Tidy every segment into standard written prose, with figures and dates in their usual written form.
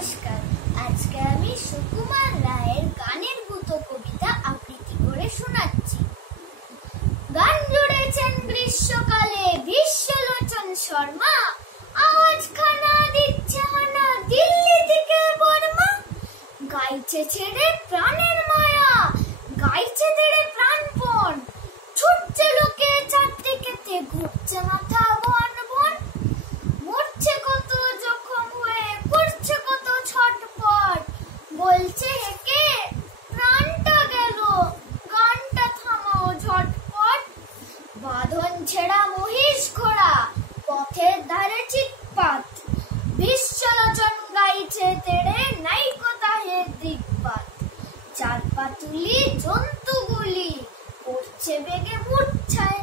নমস্কার। আজকে আমি সুকুমার রায়ের গানের গুতো কবিতা আবৃত্তি করে শোনাচ্ছি। গান জুড়েছেন গ্রীষ্মকালে বিশ্বলোচন শর্মা, আওয়াজ খানা দিচ্ছে হানা দিল্লি থেকে বর্মা। গাইছে ছেড়ে প্রাণের মায়া, গাইছে তেড়ে প্রাণপণ, ছুটছে লোকে চারদিকেতে, ঘুরছে মাথা বন বন। মরছে কত জখম হয়ে, করছে কত ছটপট, বলছে হেকে প্রাণটা গেল, গানটা থামাও ঝটপট। বাঁধন ছেঁড়া মহিষ ঘোড়া, পথের ধারে চিৎপাত, বিশ্বলোচন গাইছে তেড়ে নাই কোথাহে দিকপাত। চার পাতুলি জন্তুগুলি পড়ছে বেগে মূর্ছায়,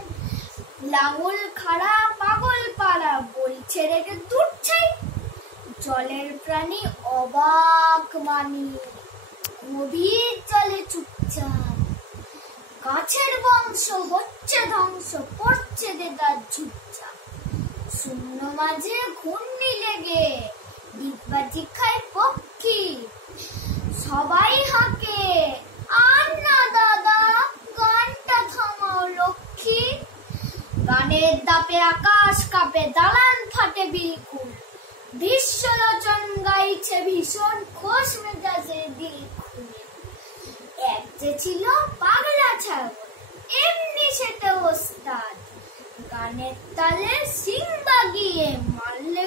লাঙল খাড়া পাগল পাড়া বলছে রেগে দূরছাই। জলের প্রাণী অবাক মানি, গভীর জলে চুপচাপ, গাছের বংশ হচ্ছে ধ্বংস, পড়ছে দেদার ঝুপচাপ। শূন্য মাঝে ঘূর্ণি লেগে ডিগবাজি খায় পক্ষী, সবাই হাঁকে আর না দাদা, গানটা থামাও লক্ষ্মী। গানের দাপে আকাশ কাঁপে, দালান ফাটে বিলকুল, বিশ্বলোচন গাইছে ভীষণ খোশ মেজাজে দিল খুলে। এক যে ছিল পাগলা ছাগল, এমনি সেটা ওস্তাদ, গানের তালে সিং বাগিয়ে মারলে